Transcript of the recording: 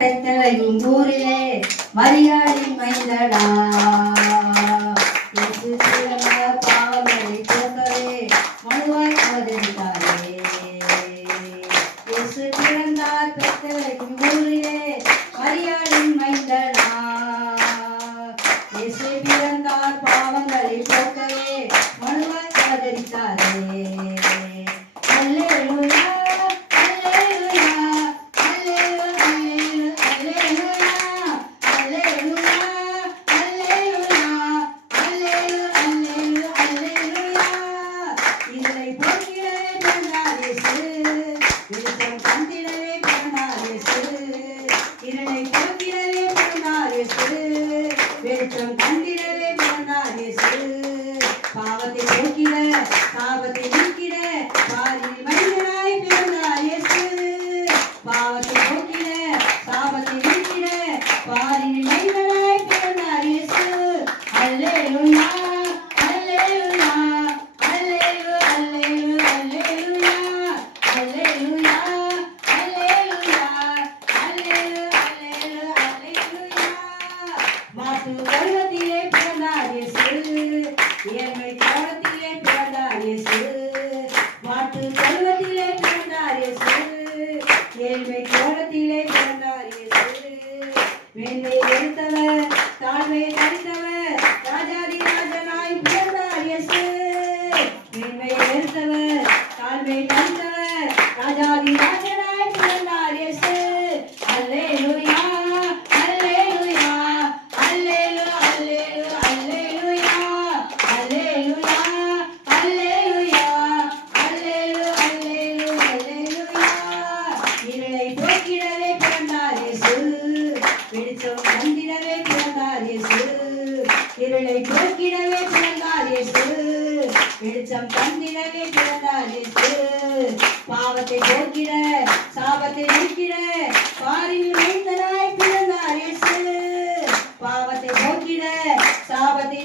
பெத்தலையும் ஊரிலே மரியாதை மைந்தடா இயேசு சிறந்த பாவங்களை போக்கவே மனுவாய் அவதரித்தாரே. இயேசு பிறந்தார் பெத்தலையும் ஊரிலே மரியாதை மைந்தடா இயேசு பிறந்தார் பாவங்களை போக்கவே மனுவாய் அவதரித்தாரே. அல்லேலூயா வெளிச்சம் கண்டிடவே பிறந்தார் இயேசு. பாவத்தை போக்கிட பாவத்தை நீக்கிட பாரில் மனிதனாய் பிறந்தார் இயேசு. பாவத்தை போக்கிட பாவத்தை நீக்கிட பாரில் மனிதனாய் பிறந்தார் இயேசு. அல்லேலூயா அல்லேலூயா அல்லேலூயா அல்லேலூயா அல்லேலூயா அல்லேலூயா அல்லேலூயா அல்லேலூயா. மாட்டு கருவத்திலே பிறந்தார் இயேசு. ஏழ்மை கோலத்திலே பிறந்தார் இயேசு. மாட்டு கருவத்திலே பிறந்தார் இயேசு. ஏழ்மை கோலத்திலே பிறந்தார் இயேசு. மேன்மை எடுத்தவர் தாழ்மை தரித்தவர் ராஜாதி ராஜனாய் பிறந்தார் இயேசு. மேன்மை எடுத்தவர் தாழ்மை தரித்தவர் ராஜாதி ராஜனாய் பிறந்தார் இயேசு. அல்லேலூயா வெளிச்சம் கண்டிடவே பிறந்தார் இயேசு. இருளை போக்கிடவே பிறந்தார் இயேசு. வெளிச்சம் கண்டிடவே பிறந்தார் இயேசு. பாவத்தை போக்கிட சாபத்தை நீக்கிட பாரில் மைந்தனாய் பிறந்தார் இயேசு. பாவத்தை போக்கிட சாபத்தை